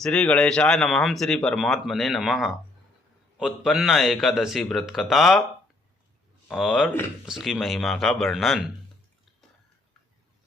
श्री गणेशाय नमः। श्री परमात्मने नमः। उत्पन्न एकादशी व्रत कथा और उसकी महिमा का वर्णन।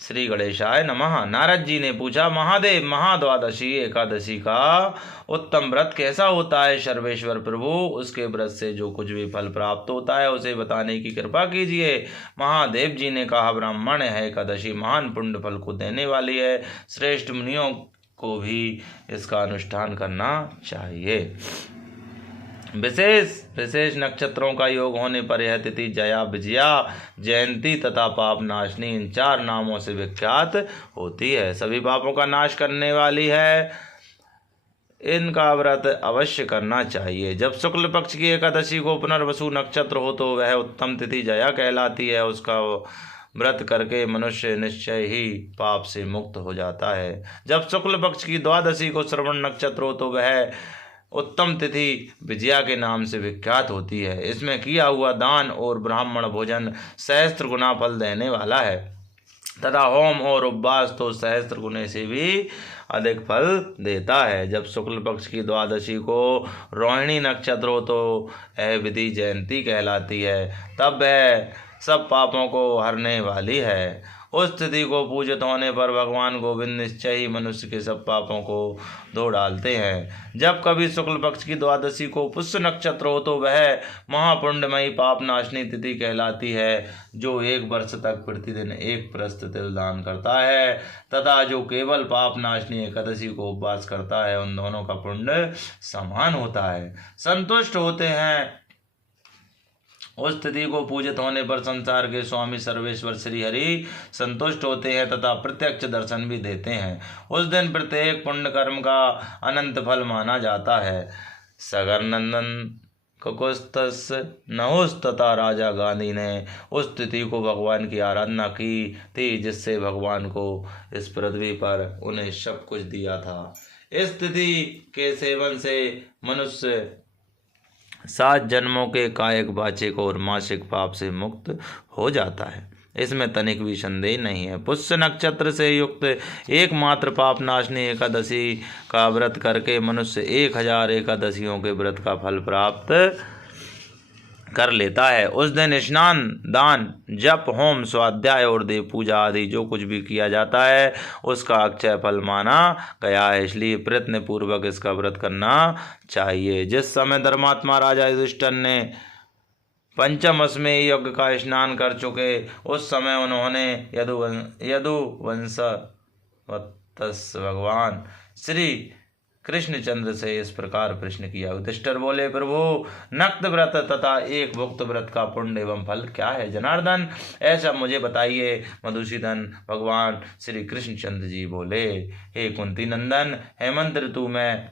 श्री गणेशाय नमः। नारद जी ने पूछा, महादेव, महाद्वादशी एकादशी का उत्तम व्रत कैसा होता है? सर्वेश्वर प्रभु, उसके व्रत से जो कुछ भी फल प्राप्त होता है उसे बताने की कृपा कीजिए। महादेव जी ने कहा, ब्राह्मण है एकादशी महान पुण्य फल को देने वाली है। श्रेष्ठ मुनियों को भी इसका अनुष्ठान करना चाहिए। विशेष नक्षत्रों का योग होने पर यह तिथि जया, विजया, जयंती तथा पाप नाशनी इन 4 नामों से विख्यात होती है। सभी पापों का नाश करने वाली है। इनका व्रत अवश्य करना चाहिए। जब शुक्ल पक्ष की एकादशी को पुनर्वसु नक्षत्र हो तो वह उत्तम तिथि जया कहलाती है। उसका व्रत करके मनुष्य निश्चय ही पाप से मुक्त हो जाता है। जब शुक्ल पक्ष की द्वादशी को श्रवण नक्षत्र हो तो वह उत्तम तिथि विजया के नाम से विख्यात होती है। इसमें किया हुआ दान और ब्राह्मण भोजन सहस्त्र गुना फल देने वाला है तथा होम और उपवास तो सहस्त्र गुने से भी अधिक फल देता है। जब शुक्ल पक्ष की द्वादशी को रोहिणी नक्षत्र हो तो यह विधि जयंती कहलाती है। तब वह सब पापों को हरने वाली है। उस तिथि को पूजित होने पर भगवान गोविंद निश्चय ही मनुष्य के सब पापों को धो डालते हैं। जब कभी शुक्ल पक्ष की द्वादशी को पुष्य नक्षत्र हो तो वह महापुण्यमयी पाप नाशनी तिथि कहलाती है। जो 1 वर्ष तक प्रतिदिन 1 प्रस्त तिल दान करता है तथा जो केवल पाप नाशनी एकादशी को उपवास करता है, उन दोनों का पुण्य समान होता है। संतुष्ट होते हैं। उस तिथि को पूजित होने पर संसार के स्वामी सर्वेश्वर श्री हरि संतुष्ट होते हैं तथा प्रत्यक्ष दर्शन भी देते हैं। उस दिन प्रत्येक पुण्य कर्म का अनंत फल माना जाता है। सगर नंदन ककुस्तस नहुस तथा राजा गांधी ने उस तिथि को भगवान की आराधना की थी, जिससे भगवान को इस पृथ्वी पर उन्हें सब कुछ दिया था। इस तिथि के सेवन से मनुष्य 7 जन्मों के कायिक, वाचिक और मासिक पाप से मुक्त हो जाता है। इसमें तनिक भी संदेह नहीं है। पुष्य नक्षत्र से युक्त एकमात्र पाप नाशनी एकादशी का व्रत करके मनुष्य 1000 एकादशियों के व्रत का फल प्राप्त कर लेता है। उस दिन स्नान, दान, जप, होम, स्वाध्याय और देव पूजा आदि जो कुछ भी किया जाता है उसका अक्षय फल माना गया है। इसलिए प्रयत्न पूर्वक इसका व्रत करना चाहिए। जिस समय धर्मात्मा राजा युधिष्ठिर ने पंचमअश्वमेध यज्ञ का स्नान कर चुके, उस समय उन्होंने यदुवंश भगवान श्री कृष्णचंद्र से इस प्रकार प्रश्न किया। युधिष्ठिर बोले, प्रभु, नक्त व्रत तथा एक भुक्त व्रत का पुण्य एवं फल क्या है? जनार्दन, ऐसा मुझे बताइए। मधुसूदन भगवान श्री कृष्णचंद्र जी बोले, हे कुंती नंदन, हेमंत ऋतु में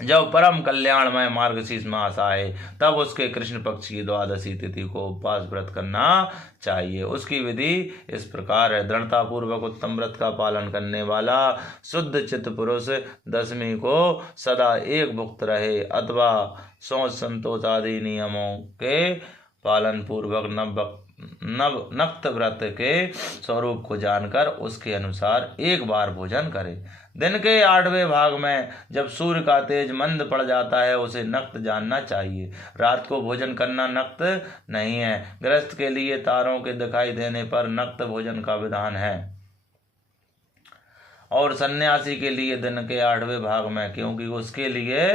जब परम कल्याणमय मार्गशीर्ष मास आए तब उसके कृष्ण पक्ष की द्वादशी तिथि को उपवास व्रत करना चाहिए। उसकी विधि इस प्रकार है। दृढ़ता पूर्वक उत्तम व्रत का पालन करने वाला शुद्ध चित्त पुरुष दशमी को सदा एक भुक्त रहे अथवा सोच संतोष आदि नियमों के पालन पूर्वक नक्त व्रत के स्वरूप को जानकर उसके अनुसार एक बार भोजन करे। दिन के 8वें भाग में जब सूर्य का तेज मंद पड़ जाता है उसे नक्त जानना चाहिए। रात को भोजन करना नक्त नहीं है। गृहस्थ के लिए तारों के दिखाई देने पर नक्त भोजन का विधान है और सन्यासी के लिए दिन के 8वें भाग में, क्योंकि उसके लिए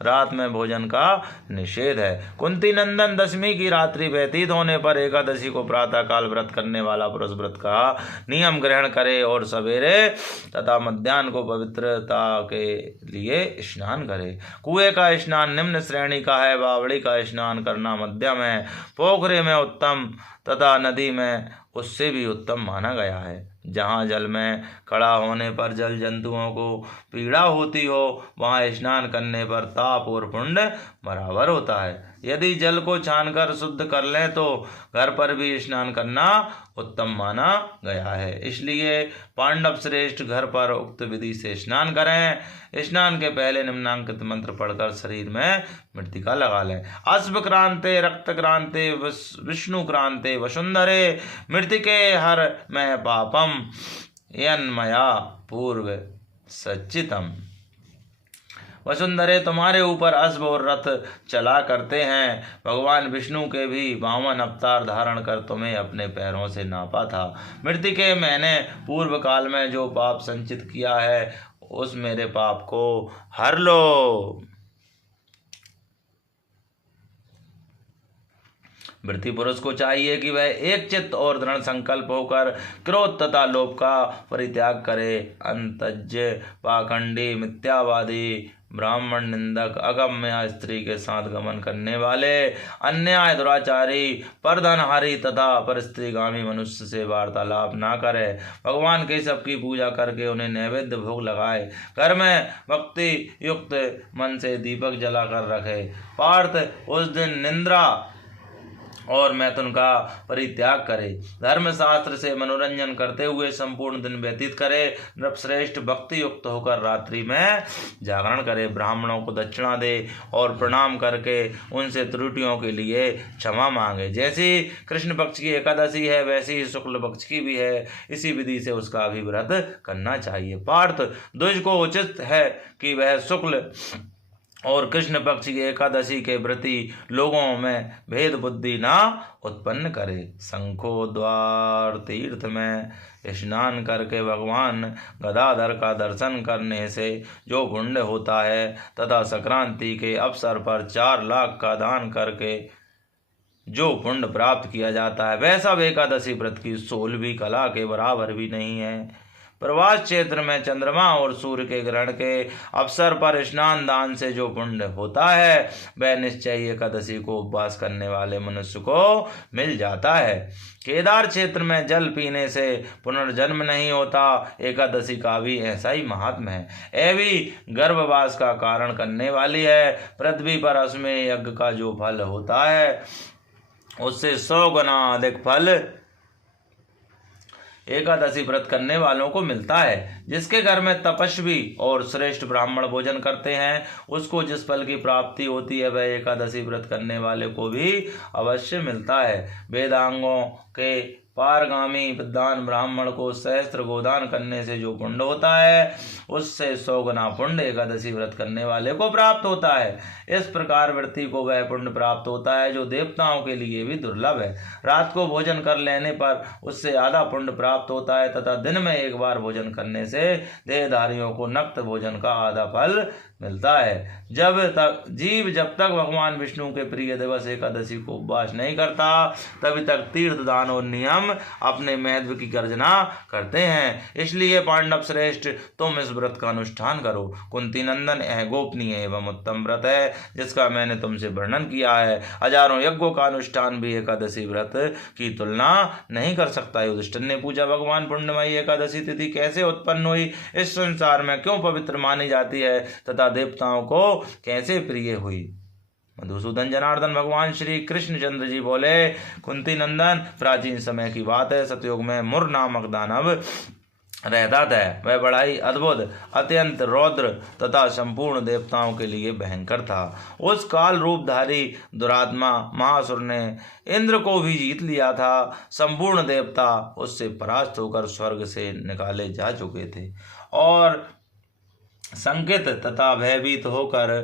रात में भोजन का निषेध है। कुंती नंदन, दशमी की रात्रि व्यतीत होने पर एकादशी को प्रातः काल व्रत करने वाला पुरुष व्रत का नियम ग्रहण करे और सवेरे तथा मध्याह्न को पवित्रता के लिए स्नान करे। कुएं का स्नान निम्न श्रेणी का है। बावड़ी का स्नान करना मध्यम है। पोखरे में उत्तम तथा नदी में उससे भी उत्तम माना गया है। जहाँ जल में खड़ा होने पर जल जंतुओं को पीड़ा होती हो, वहाँ स्नान करने पर ताप और पुण्य बराबर होता है। यदि जल को छानकर शुद्ध कर लें तो घर पर भी स्नान करना उत्तम माना गया है। इसलिए पांडव श्रेष्ठ घर पर उक्त विधि से स्नान करें। स्नान के पहले निम्नांकित मंत्र पढ़कर शरीर में मृतिका लगा लें। अश्व क्रांते, रक्त क्रांते, विष्णु क्रांते, वसुंधरे, मृतिके हर में पापम यन्मया पूर्व सच्चितम। वसुंधरे तुम्हारे ऊपर अश्व और रथ चला करते हैं। भगवान विष्णु के भी 52 अवतार धारण कर तुम्हें अपने पैरों से नापा था। मृत्यु के मैंने पूर्व काल में जो पाप संचित किया है उस मेरे पाप को हर लो। वृत्ति पुरुष को चाहिए कि वह एक चित्त और दृढ़ संकल्प होकर क्रोध तथा लोभ का परित्याग करे। अंतज्य पाखंडी मिथ्यावादी ब्राह्मण निंदक अगम्य स्त्री के साथ गमन करने वाले अन्याय दुराचारी परधनहारी तथा परस्त्रीगामी मनुष्य से वार्तालाप ना करे। भगवान के सबकी पूजा करके उन्हें नैवेद्य भोग लगाए। घर में भक्ति युक्त मन से दीपक जलाकर रखे। पार्थ उस दिन निंद्रा और मैथुन का परित्याग करे। धर्म शास्त्र से मनोरंजन करते हुए संपूर्ण दिन व्यतीत करे। नृपश्रेष्ठ भक्ति युक्त होकर रात्रि में जागरण करे। ब्राह्मणों को दक्षिणा दे और प्रणाम करके उनसे त्रुटियों के लिए क्षमा मांगे। जैसी कृष्ण पक्ष की एकादशी है वैसी ही शुक्ल पक्ष की भी है। इसी विधि से उसका भी व्रत करना चाहिए। पार्थ द्विज को उचित है कि वह शुक्ल और कृष्ण पक्ष की एकादशी के प्रति लोगों में भेद बुद्धि ना उत्पन्न करे। शंखो द्वार तीर्थ में स्नान करके भगवान गदाधर का दर्शन करने से जो पुण्य होता है तथा संक्रांति के अवसर पर 4 लाख का दान करके जो पुण्य प्राप्त किया जाता है वह सब एकादशी व्रत की 16वीं कला के बराबर भी नहीं है। प्रवास क्षेत्र में चंद्रमा और सूर्य के ग्रहण के अवसर पर स्नान दान से जो पुण्य होता है वह निश्चय एकादशी को उपवास करने वाले मनुष्य को मिल जाता है। केदार क्षेत्र में जल पीने से पुनर्जन्म नहीं होता। एकादशी का भी ऐसा ही महात्म है। यह भी गर्भवास का कारण करने वाली है। पृथ्वी पर अश्वमेध यज्ञ का जो फल होता है उससे 100 गुना अधिक फल एकादशी व्रत करने वालों को मिलता है। जिसके घर में तपस्वी और श्रेष्ठ ब्राह्मण भोजन करते हैं उसको जिस फल की प्राप्ति होती है वह एकादशी व्रत करने वाले को भी अवश्य मिलता है। वेदांगों के पारगामी विद्वान ब्राह्मण को सहस्त्र गोदान करने से जो पुण्य होता है उससे 100 गुना पुण्य एकादशी व्रत करने वाले को प्राप्त होता है। इस प्रकार वृत्ति को वह पुण्य प्राप्त होता है जो देवताओं के लिए भी दुर्लभ है। रात को भोजन कर लेने पर उससे आधा पुण्य प्राप्त होता है तथा दिन में एक बार भोजन करने से देहधारियों को नक्त भोजन का आधा फल मिलता है। जब तक भगवान विष्णु के प्रिय दिवस एकादशी को उपवास नहीं करता तभी तक तीर्थ दान और नियम अपने महत्व की गर्जना करते हैं। इसलिए पांडव श्रेष्ठ तुम इस व्रत का अनुष्ठान करो। कुंती नंदन यह गोपनीय एवं उत्तम व्रत है जिसका मैंने तुमसे वर्णन किया है। हजारों यज्ञों का अनुष्ठान भी एकादशी व्रत की तुलना नहीं कर सकता। युधिष्ठिर ने पूछा भगवान पुण्यमयी एकादशी तिथि कैसे उत्पन्न हुई, इस संसार में क्यों पवित्र मानी जाती है तथा देवताओं को कैसे प्रिय हुई। मधुसूदन जनार्दन भगवान श्री कृष्ण चंद्र जी बोले कुंती नंदन प्राचीन समय की बात है। सतयुग में मुर नामक दानव रहता था। वह बड़ा ही अद्भुत अत्यंत रौद्र तथा संपूर्ण देवताओं के लिए भयंकर था। उस काल रूपधारी दुरात्मा महासुर ने इंद्र को भी जीत लिया था। संपूर्ण देवता उससे परास्त होकर स्वर्ग से निकाले जा चुके थे और संकित तथा भयभीत होकर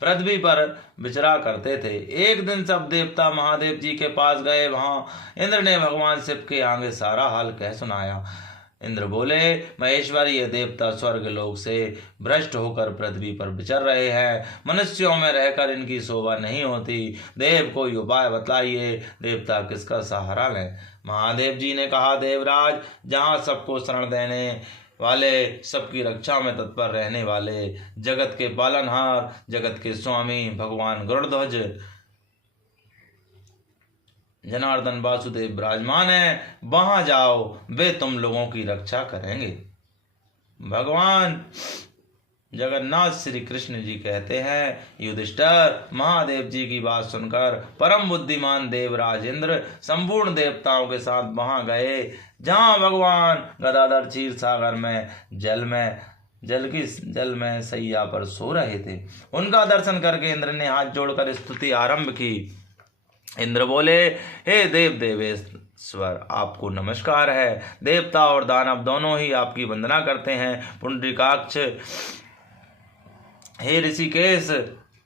पृथ्वी पर विचरा करते थे। एक दिन सब देवता महादेव जी के पास गए। वहां इंद्र ने भगवान शिव के आगे सारा हाल कह सुनाया। इंद्र बोले महेश्वर ये देवता स्वर्ग लोक से भ्रष्ट होकर पृथ्वी पर विचर रहे हैं। मनुष्यों में रहकर इनकी शोभा नहीं होती। देव कोई उपाय बताइए, देवता किसका सहारा लें। महादेव जी ने कहा देवराज जहाँ सबको शरण देने वाले सबकी रक्षा में तत्पर रहने वाले जगत के पालनहार जगत के स्वामी भगवान गरुड़ध्वज जनार्दन वासुदेव विराजमान है, वहां जाओ वे तुम लोगों की रक्षा करेंगे। भगवान जगन्नाथ श्री कृष्ण जी कहते हैं युधिष्ठिर महादेव जी की बात सुनकर परम बुद्धिमान देवराज इंद्र संपूर्ण देवताओं के साथ वहां गए जहां भगवान गदाधर क्षीर सागर में जल में सैया पर सो रहे थे। उनका दर्शन करके इंद्र ने हाथ जोड़कर स्तुति आरंभ की। इंद्र बोले हे देव देवेश्वर आपको नमस्कार है। देवता और दानव दोनों ही आपकी वंदना करते हैं। पुंडरीकाक्ष हे ऋषिकेश,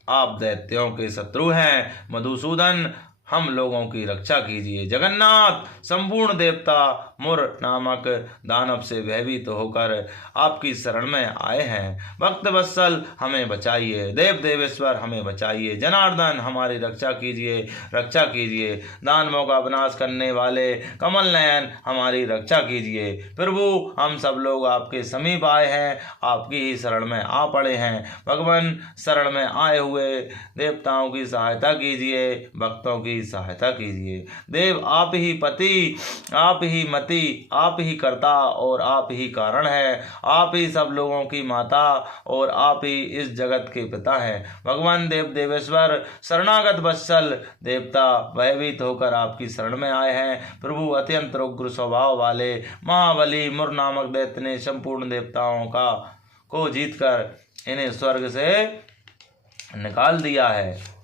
आप दैत्यों के शत्रु हैं। मधुसूदन, हम लोगों की रक्षा कीजिए। जगन्नाथ, संपूर्ण देवता मुर नामक दानव से भयभीत होकर आपकी शरण में आए हैं। भक्त वत्सल, हमें बचाइए। देव देवेश्वर, हमें बचाइए। जनार्दन, हमारी रक्षा कीजिए, रक्षा कीजिए। दानवों का विनाश करने वाले कमल नयन, हमारी रक्षा कीजिए। प्रभु, हम सब लोग आपके समीप आए हैं, आपकी ही शरण में आ पड़े हैं। भगवान, शरण में आए हुए देवताओं की सहायता कीजिए, भक्तों की सहायता कीजिए। देव, आप ही पति, आप ही मति, आप ही कर्ता और आप ही कारण है। आप ही सब लोगों की माता और आप ही इस जगत के पिता हैं। भगवान देव देवेश्वर, शरणागत वत्सल देवता भयभीत होकर आपकी शरण में आए हैं। प्रभु, अत्यंत उग्र स्वभाव वाले महाबली मुर नामक दैत्य ने संपूर्ण देवताओं को जीतकर इन्हें स्वर्ग से निकाल दिया है।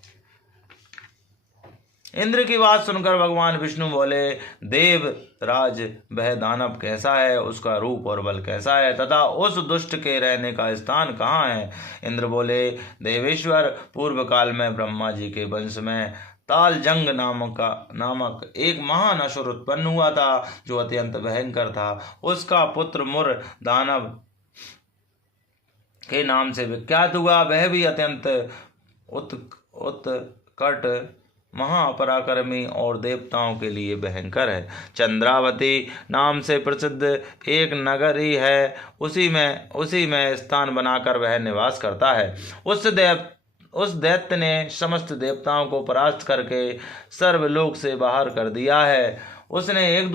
इंद्र की बात सुनकर भगवान विष्णु बोले, देव राज, वह दानव कैसा है, उसका रूप और बल कैसा है, तथा उस दुष्ट के रहने का स्थान कहाँ है। इंद्र बोले, देवेश्वर, पूर्व काल में ब्रह्मा जी के वंश में तालजंग नामक एक महान असुर उत्पन्न हुआ था, जो अत्यंत भयंकर था। उसका पुत्र मुर दानव के नाम से विख्यात हुआ। वह भी अत्यंत उत्कट, महापराक्रमी और देवताओं के लिए भयंकर है। चंद्रावती नाम से प्रसिद्ध एक नगरी है, उसी में स्थान बनाकर वह निवास करता है। उस दैत्य ने समस्त देवताओं को परास्त करके सर्वलोक से बाहर कर दिया है। उसने एक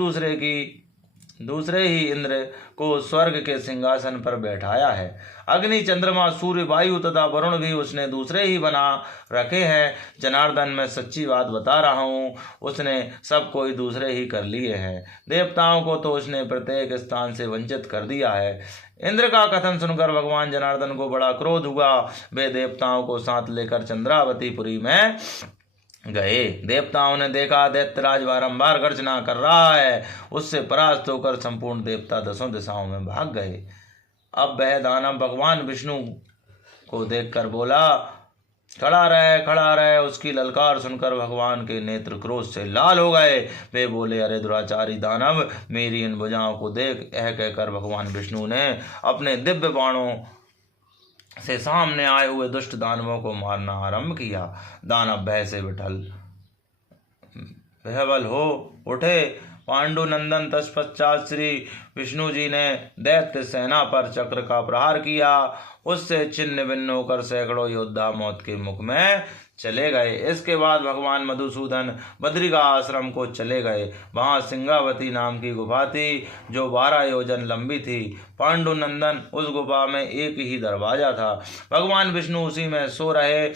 दूसरे ही इंद्र को स्वर्ग के सिंहासन पर बैठाया है। अग्नि, चंद्रमा, सूर्य, वायु तथा वरुण भी उसने दूसरे ही बना रखे हैं। जनार्दन, मैं सच्ची बात बता रहा हूँ, उसने सब कोई दूसरे ही कर लिए हैं। देवताओं को तो उसने प्रत्येक स्थान से वंचित कर दिया है। इंद्र का कथन सुनकर भगवान जनार्दन को बड़ा क्रोध हुआ। वे देवताओं को साथ लेकर चंद्रावतीपुरी में गए। देवताओं ने देखा दैत्यराज बारंबार गर्जना कर रहा है। उससे परास्त होकर संपूर्ण देवता दसों दिशाओं में भाग गए। अब वह दानव भगवान विष्णु को देखकर बोला, खड़ा रहे। उसकी ललकार सुनकर भगवान के नेत्र क्रोध से लाल हो गए। वे बोले, अरे दुराचारी दानव, मेरी इन भुजाओं को देख। यह कहकर भगवान विष्णु ने अपने दिव्य बाणों से सामने आए हुए दुष्ट दानवों को मारना आरंभ किया। दानव भय से विह्वल हो उठे। पांडुनंदन, तत्पश्चात श्री विष्णु जी ने दैत्य सेना पर चक्र का प्रहार किया। उससे छिन्न भिन्न होकर सैकड़ों योद्धा मौत के मुख में चले गए। इसके बाद भगवान मधुसूदन बद्रिका आश्रम को चले गए। वहां सिंगावती नाम की गुफा थी, जो 12 योजन लंबी थी। पांडुनंदन, उस गुफा में एक ही दरवाजा था। भगवान विष्णु उसी में सो रहे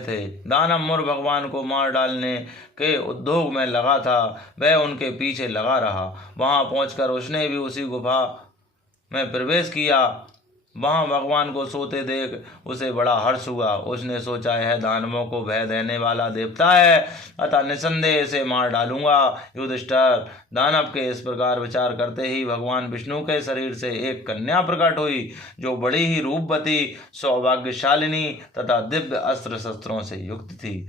थे। दानव मुर भगवान को मार डालने के उद्योग में लगा था। वह उनके पीछे लगा रहा। वहां पहुंचकर उसने भी उसी गुफा में प्रवेश किया। वहां भगवान को सोते देख उसे बड़ा हर्ष हुआ। उसने सोचा, यह दानवों को भय देने वाला देवता है, अतः निसंदेह इसे मार डालूंगा। युधिष्ठिर, दानव के इस प्रकार विचार करते ही भगवान विष्णु के शरीर से एक कन्या प्रकट हुई, जो बड़ी ही रूपवती, सौभाग्यशालिनी तथा दिव्य अस्त्र शस्त्रों से युक्त थी।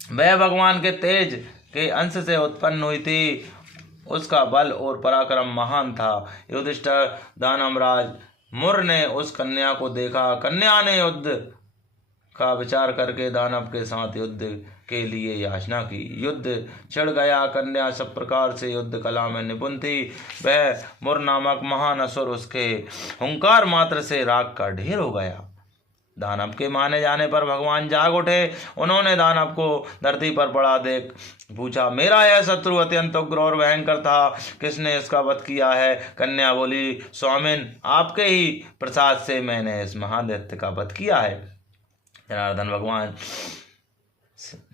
वह भगवान के तेज के अंश से उत्पन्न हुई थी। उसका बल और पराक्रम महान था। युधिष्ठिर, दानवराज मुर ने उस कन्या को देखा। कन्या ने युद्ध का विचार करके दानव के साथ युद्ध के लिए याचना की। युद्ध छिड़ गया। कन्या सब प्रकार से युद्ध कला में निपुण थी। वह मुर नामक महान असुर उसके हुंकार मात्र से राख का ढेर हो गया। दानव के माने जाने पर भगवान जाग उठे। उन्होंने दानव को धरती पर पड़ा देख पूछा, मेरा यह शत्रु अत्यंत उग्र और भयंकर था, किसने इसका वध किया है। कन्या बोली, स्वामिन, आपके ही प्रसाद से मैंने इस महादैत्य का वध किया है। जनार्दन भगवान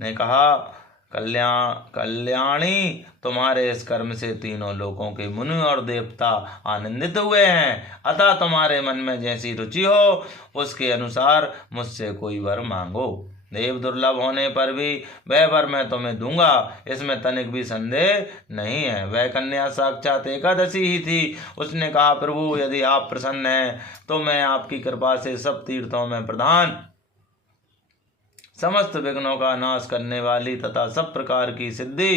ने कहा, कल्याणी, तुम्हारे इस कर्म से तीनों लोकों के मुनि और देवता आनंदित हुए हैं। अतः तुम्हारे मन में जैसी रुचि हो उसके अनुसार मुझसे कोई वर मांगो। देव दुर्लभ होने पर भी वह वर मैं तुम्हें दूंगा, इसमें तनिक भी संदेह नहीं है। वह कन्या साक्षात एकादशी ही थी। उसने कहा, प्रभु यदि आप प्रसन्न हैं तो मैं आपकी कृपा से सब तीर्थों में प्रधान, समस्त विघ्नों का नाश करने वाली तथा सब प्रकार की सिद्धि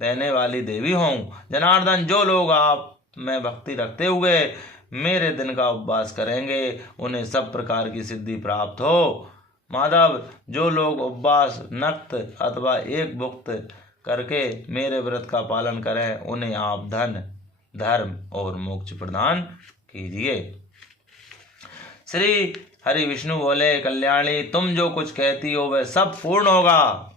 देने वाली देवी हूँ। जनार्दन, जो लोग आप में भक्ति रखते हुए मेरे दिन का उपवास करेंगे उन्हें सब प्रकार की सिद्धि प्राप्त हो। माधव, जो लोग उपवास, नक्त अथवा एक भुक्त करके मेरे व्रत का पालन करें उन्हें आप धन, धर्म और मोक्ष प्रदान कीजिए। श्री हरि विष्णु बोले, कल्याणी तुम जो कुछ कहती हो वह सब पूर्ण होगा।